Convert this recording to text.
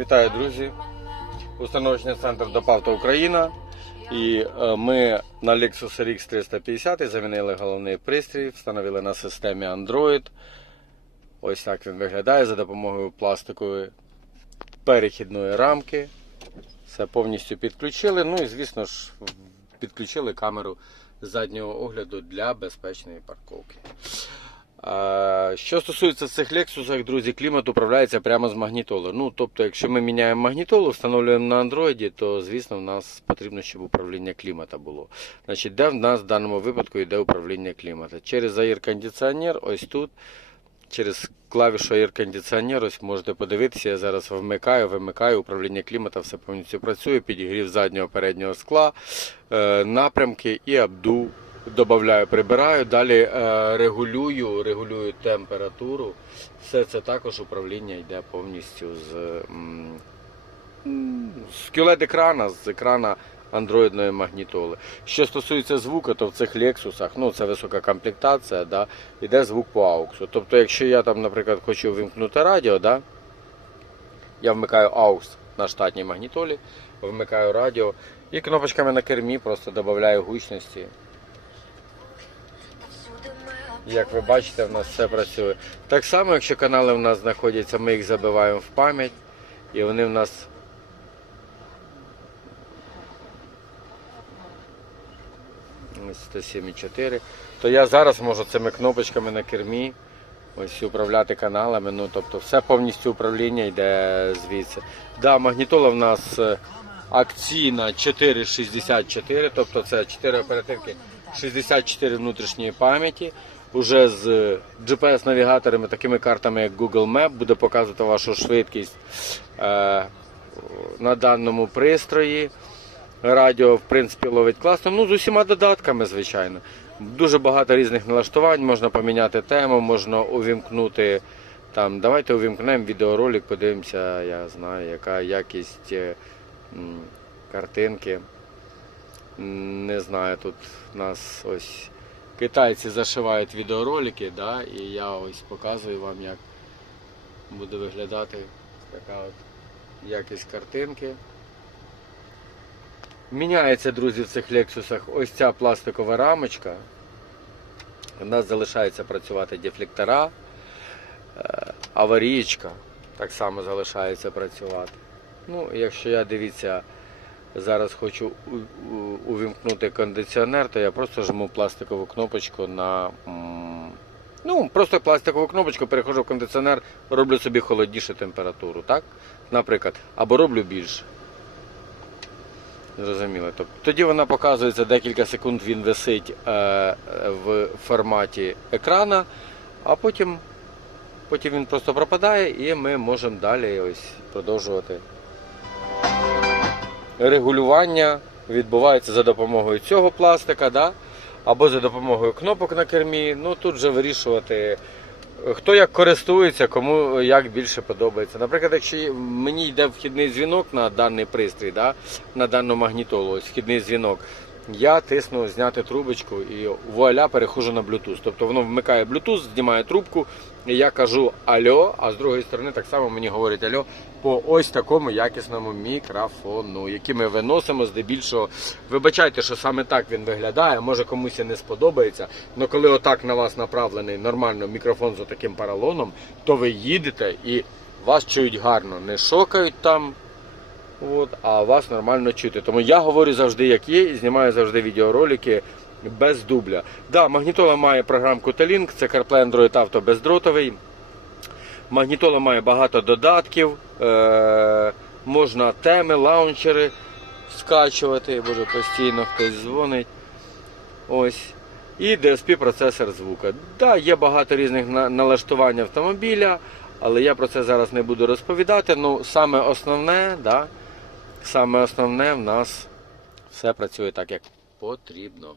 Вітаю, друзі! Установочний центр Допавто Україна. І е, ми на Lexus RX 350 замінили головний пристрій, встановили на системі Android. Ось так він виглядає за допомогою пластикової перехідної рамки. Все повністю підключили. Ну і, звісно ж, підключили камеру заднього огляду для безпечної парковки. Що стосується цих Lexus, друзі, клімат управляється прямо з магнітоли. Ну, тобто, якщо ми міняємо магнітолу, встановлюємо на Android, то звісно в нас потрібно, щоб управління клімата було. Значить, де в нас в даному випадку йде управління клімата? Через air кондиціонер, ось тут. Через клавішу Air кондиціонер, ось можете подивитися, я зараз вмикаю, вимикаю, управління клімата, все повністю працює, підігрів заднього переднього скла, е, напрямки і абду додаю, прибираю. Далі е, регулюю, регулюю температуру. Все це також управління йде повністю з, з QLED екрана, з екрана андроїдної магнітоли. Що стосується звуку, то в цих Lexus, ну це висока комплектація, да, йде звук по AUX. Тобто, якщо я там, наприклад, хочу вимкнути радіо, да, я вмикаю AUX на штатній магнітолі, вмикаю радіо і кнопочками на кермі просто додаю гучності. Як ви бачите, в нас все працює. Так само, якщо канали в нас знаходяться, ми їх забиваємо в пам'ять, і вони в нас Ось 107,4. То я зараз можу цими кнопочками на кермі ось управляти каналами. Ну, тобто все повністю управління йде звідси. Да, магнітола в нас е, акційна 4,64, тобто це 4 оперативки 64 внутрішньої пам'яті. Уже з GPS-навігаторами, такими картами, як Google Map, буде показувати вашу швидкість е, на даному пристрої. Радіо, в принципі, ловить класно. Ну, з усіма додатками, звичайно. Дуже багато різних налаштувань, можна поміняти тему, можна увімкнути. Там, давайте увімкнемо відеоролик, подивимося, я знаю, яка якість е, картинки. Не знаю, тут у нас ось китайці зашивають відеоролики, да, і я ось показую вам, як буде виглядати така от якість картинки. Міняється, друзі, в цих лексусах ось ця пластикова рамочка. У нас залишається працювати дефлектора, е, аварійка так само залишається працювати. Ну, якщо я дивіться, зараз хочу увімкнути кондиціонер, то я просто жму пластикову кнопочку на. Ну, просто пластикову кнопочку, переходжу в кондиціонер, роблю собі холоднішу температуру, так? Наприклад, або роблю більше. Зрозуміло. Тобто, тоді вона показується декілька секунд, він висить е, в форматі екрана, а потім, потім він просто пропадає і ми можемо далі ось продовжувати. Регулювання відбувається за допомогою цього пластика, да? або за допомогою кнопок на кермі. Ну тут вже вирішувати. Хто як користується, кому як більше подобається. Наприклад, якщо мені йде вхідний дзвінок на даний пристрій, да, на дану магнітолу, ось вхідний дзвінок, я тисну зняти трубочку і вуаля перехожу на Bluetooth. Тобто воно вмикає Bluetooth, знімає трубку, і я кажу альо, а з другої сторони так само мені говорить альо по ось такому якісному мікрофону, який ми виносимо здебільшого. Вибачайте, що саме так він виглядає, може комусь і не сподобається. але коли отак на вас направлений нормально мікрофон з таким паралоном, то ви їдете і вас чують гарно, не шокають там. От, а вас нормально чути. Тому я говорю завжди, як є, і знімаю завжди відеоролики без дубля. Да, магнітола має програмку T-Link, це CarPlay Android Auto бездротовий. Магнітола має багато додатків, е- можна теми, лаунчери скачувати, боже, постійно хтось дзвонить. Ось. І DSP процесор звука. Да, є багато різних налаштувань автомобіля, але я про це зараз не буду розповідати. Ну, саме основне, да, саме основне в нас все працює так, як потрібно.